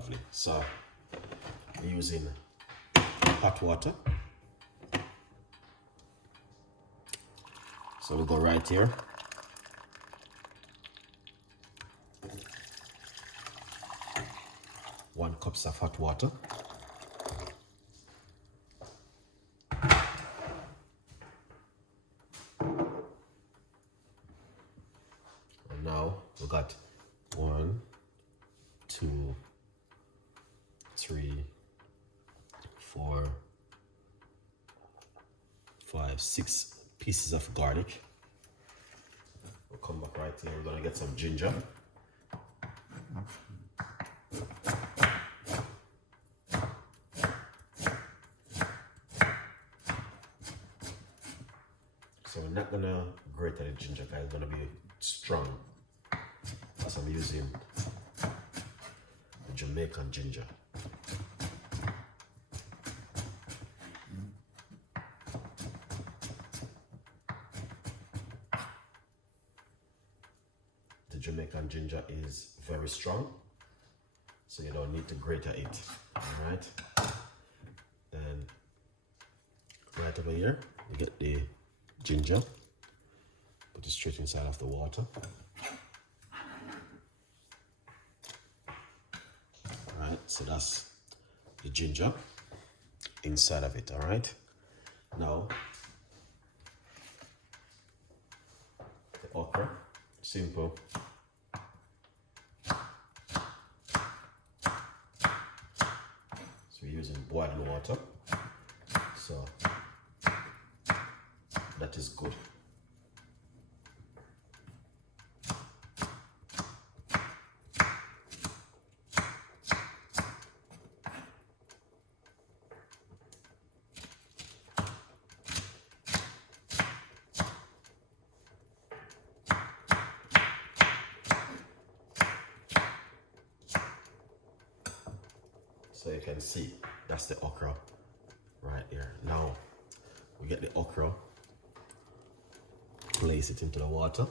Lovely. So I'm using hot water. So we'll go right here. One cup of hot water. And now we got 1, 2, 3, 4, 5, 6 pieces of garlic. We'll come back right here. We're gonna get some ginger. So we're not gonna grate the ginger, guys. It's gonna be strong. So I'm using the Jamaican ginger. The Jamaican ginger is very strong, so you don't need to grate it. All right. And right over here, you get the ginger. Put it straight inside of the water. Alright, so that's the ginger inside of it, alright? Now, the okra, simple. So we're using boiling water. So that is good. So you can see that's the okra right here. Now we get the okra, place it into the water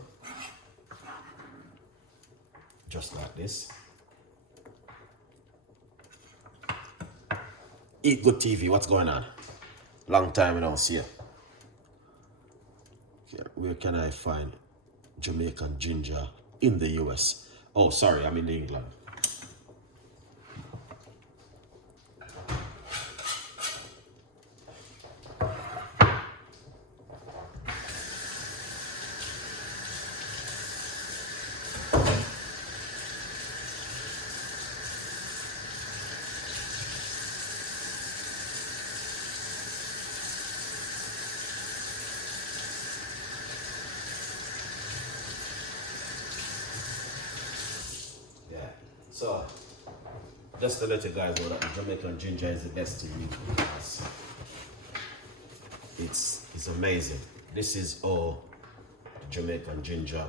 just like this. Eat Good TV, what's going on? Long time I don't see you. Okay, where can I find Jamaican ginger in the US? Oh, sorry, I'm in England. So, just to let you guys know that the Jamaican ginger is the best to use because it's amazing. This is all Jamaican ginger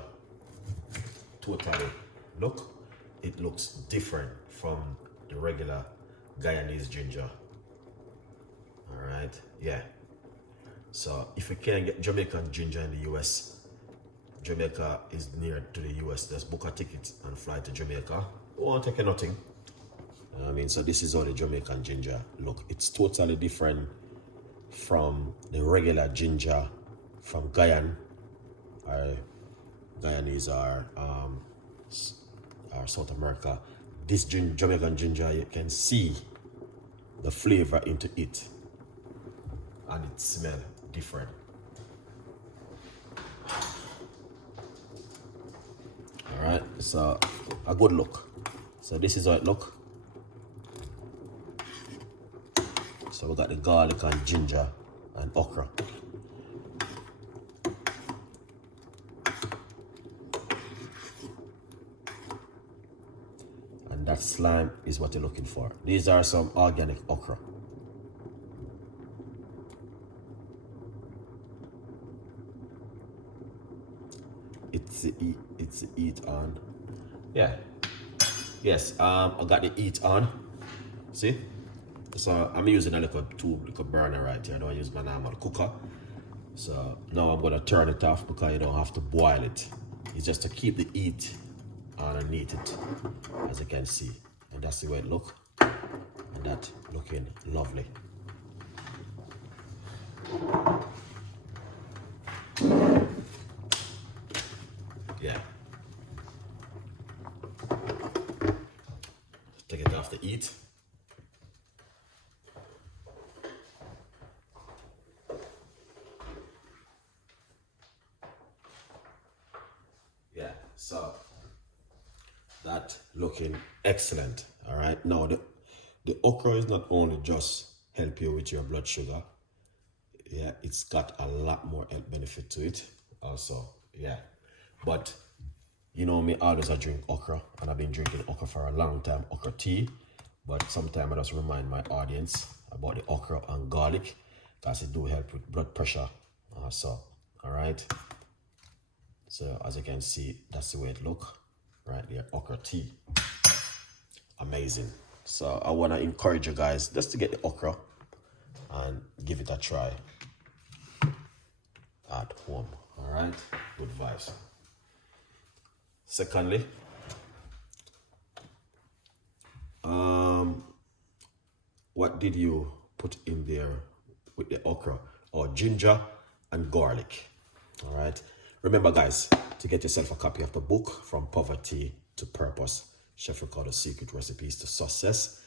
totally look. It looks different from the regular Guyanese ginger. Alright, yeah. So if you can't get Jamaican ginger in the US, Jamaica is near to the US, just book a ticket and fly to Jamaica. Won't take nothing. I mean, so this is all the Jamaican ginger. Look, it's totally different from the regular ginger from Guyana. Guyanese are South America. This Jamaican ginger, you can see the flavor into it, and it smells different. All right, so a good look. So this is how it look. So we got the garlic and ginger and okra. And that slime is what you're looking for. These are some organic okra. It's the eat on. Yeah. Yes, I got the heat on. See? So I'm using a little burner right here. I don't use my normal cooker. So now I'm gonna turn it off because you don't have to boil it. It's just to keep the heat underneath it, as you can see. And and that's the way it look, and that looking lovely. Yeah. Take it off to eat. Yeah, so that looking excellent. All right, now the okra is not only just help you with your blood sugar. Yeah, it's got a lot more health benefit to it also. Yeah, but you know me, always I drink okra, and I've been drinking okra for a long time, okra tea. But sometimes I just remind my audience about the okra and garlic, because it do help with blood pressure also. All right, so as you can see, that's the way it look right there, okra tea. Amazing. So I want to encourage you guys just to get the okra and give it a try at home. All right, good vibes. Secondly, what did you put in there with the okra? Or ginger and garlic. All right, remember guys, to get yourself a copy of the book From Poverty to Purpose, Chef Ricardo's Secret Recipes to Success.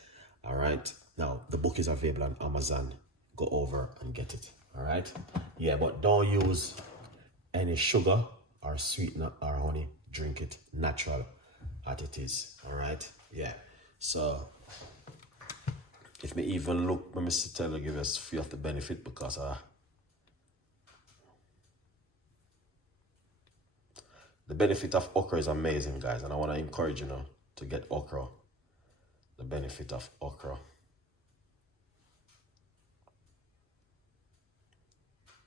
All right, now the book is available on Amazon. Go over and get it. All right, yeah, but don't use any sugar or sweetener or honey. Drink it natural as it is. All right, yeah. So if me even look, let me tell you, give us a few of the benefit, because the benefit of okra is amazing, guys, and I want to encourage you now to get okra. The benefit of okra,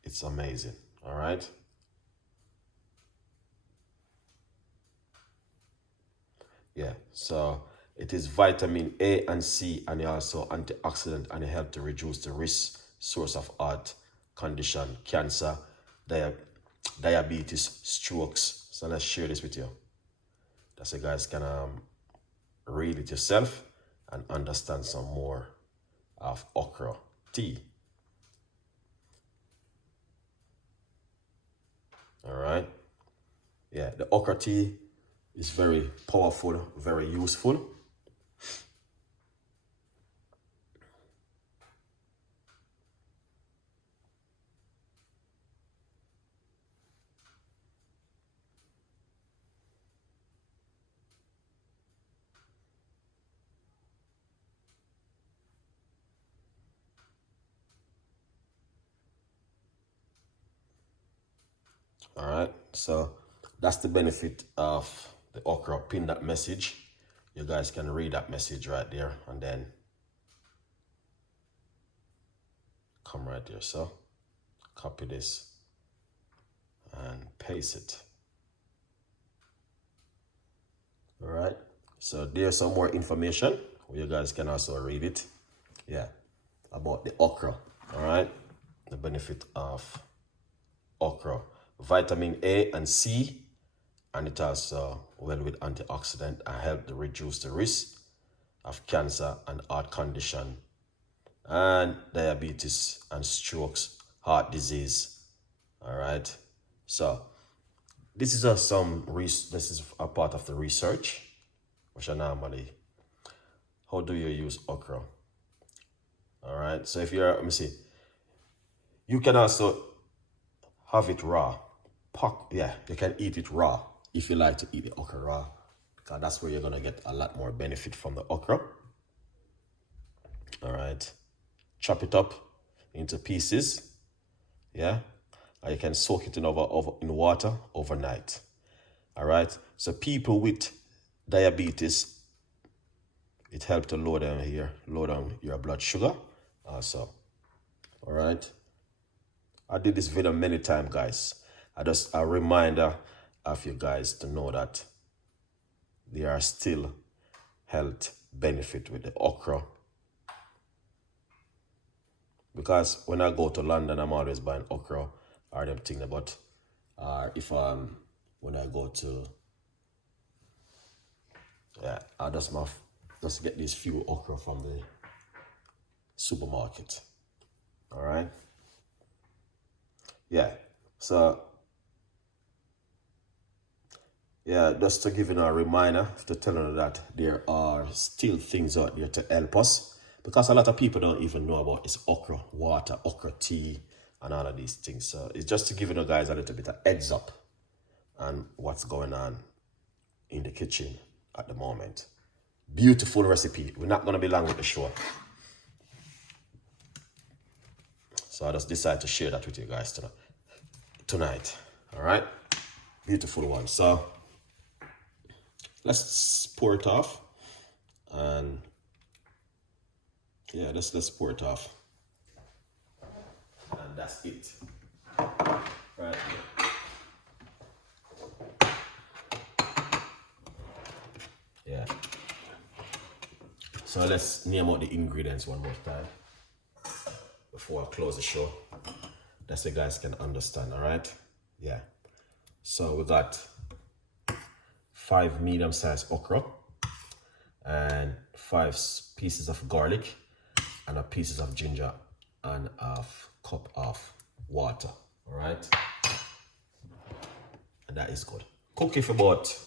it's amazing. All right. Yeah, so it is vitamin A and C, and also antioxidant, and it helps to reduce the risk source of heart condition, cancer, diabetes, strokes. So let's share this with you. That's so you guys can read it yourself and understand some more of okra tea. All right. Yeah, the okra tea is very powerful, very useful. All right, so that's the benefit of the okra. Pin that message. You guys can read that message right there, and then come right there. So copy this and paste it. All right, so there's some more information. You guys can also read it. Yeah, about the okra. All right, the benefit of okra. Vitamin A and C, and it also well with antioxidant and help to reduce the risk of cancer and heart condition, and diabetes and strokes, heart disease. All right, so this is this is a part of the research, which I normally. How do you use okra? All right, so if you're, let me see, you can also have it raw. Yeah, you can eat it raw if you like to eat the okra raw, because that's where you're gonna get a lot more benefit from the okra. All right, chop it up into pieces. Yeah, or you can soak it in water overnight. All right, so people with diabetes, it helps to lower down your blood sugar also. All right, I did this video many times, guys. Just a reminder of you guys to know that there are still health benefit with the okra. Because when I go to London, I'm always buying okra or them thing, but if when I go to, yeah, I just Just get these few okra from the supermarket. All right. Yeah. So yeah, just to give you a reminder to tell you that there are still things out there to help us, because a lot of people don't even know about this okra water, okra tea, and all of these things. So it's just to give you guys a little bit of heads up on what's going on in the kitchen at the moment. Beautiful recipe. We're not going to be long with the show. So I just decided to share that with you guys tonight. All right. Beautiful one. So let's pour it off. And yeah, let's pour it off. And that's it. Right here. Yeah. So let's name out the ingredients one more time before I close the show. That's so you guys can understand, all right? Yeah. So we got 5 medium-sized okra and 5 pieces of garlic and a pieces of ginger and a cup of water, all right? And that is good. Cook it for about,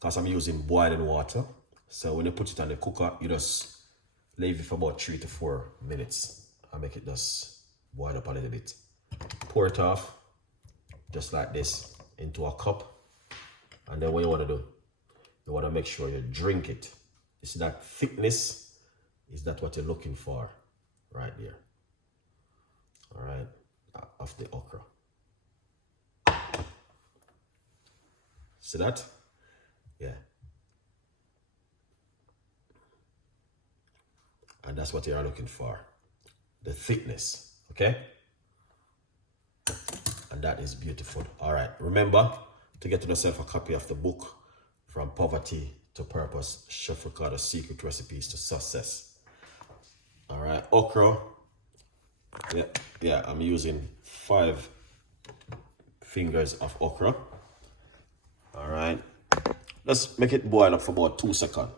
because I'm using boiling water. So when you put it on the cooker, you just leave it for about 3 to 4 minutes and make it just boil up a little bit. Pour it off, just like this, into a cup. And then what you want to do, you want to make sure you drink it. You see that thickness? Is that what you're looking for right there? All right, of the okra. See that? Yeah. And that's what you are looking for, the thickness, okay? And that is beautiful. All right, remember to get yourself a copy of the book, From Poverty to Purpose, Chef Ricardo's Secret Recipes to Success. All right, okra. Yeah, I'm using 5 fingers of okra. All right, let's make it boil up for about 2 seconds.